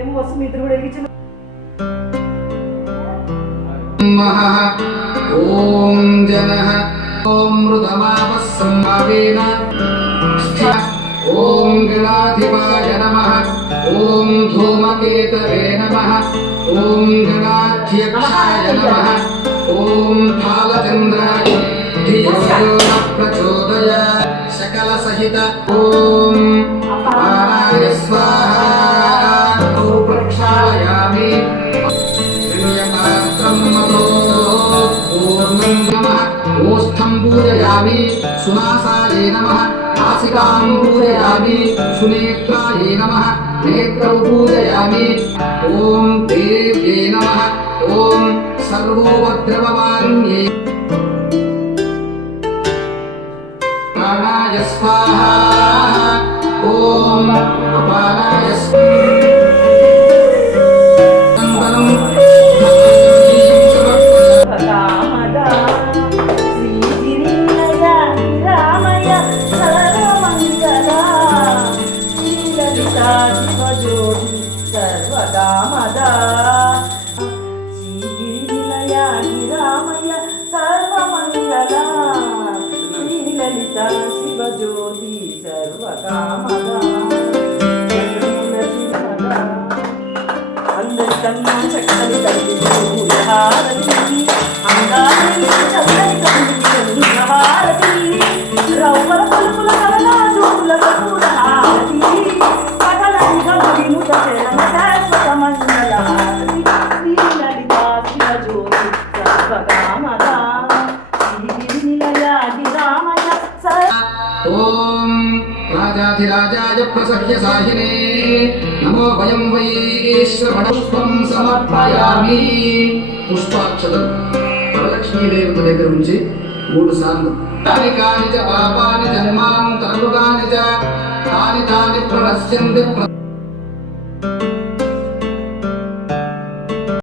ఏం వస్తుంది ఇతరు కూడా వెలిగించిన ఓం జనః ఓం మృదమావః సంభావేన ఓం గణాధిపాయ నమః ఓం ధూమకేతవే నమః ఓం గణాధ్యక్షాయ నమః ఓం ఫాలచంద్రాయ ధియో యో ప్రచోదయాత్ సకల సహిత ఓం పారాయ స్వాహా ఓం ప్రక్షాళయామి ओष्ठं पूजयामि सुनासाये नमः नासिकां पूजयामि सुनेत्राये नमः नेत्रौ पूजयामि ॐ देव्ये नमः ॐ सर्वोपद्रवमान्ये प्राणाय स्वाहा ॐ अपानाय सर्वदामदा श्रीगिरिनिलया गिरामय सर्वमङ्गला श्रीललिता शिवज्योति सर्वकामदा అందరికన్నా చక్కని తల్లి హారతి అందాన్ని చక్కని తల్లి హారతి రవ్వల పలుపుల కలగా జోడుల కూడా హారతి పగలని గౌరి ముత శరణ శాశ్వత మంగళ హారతి శ్రీలలితా శివజ్యోతి సర్వకామదా శ్రీగిరినిలయా గిరామయ ఓం రాజాధిరాజాయ ప్రసహ్య సాహినే నమో వయం వై శ్రవణపుష్పం సమర్పయామి. పుష్పాక్షతలు వరలక్ష్మీదేవత దగ్గర నుంచి 3 సార్లు కాని కాని చ పాపాని జన్మాంతరముగాని చ తాని తాని ప్రణశ్యంతి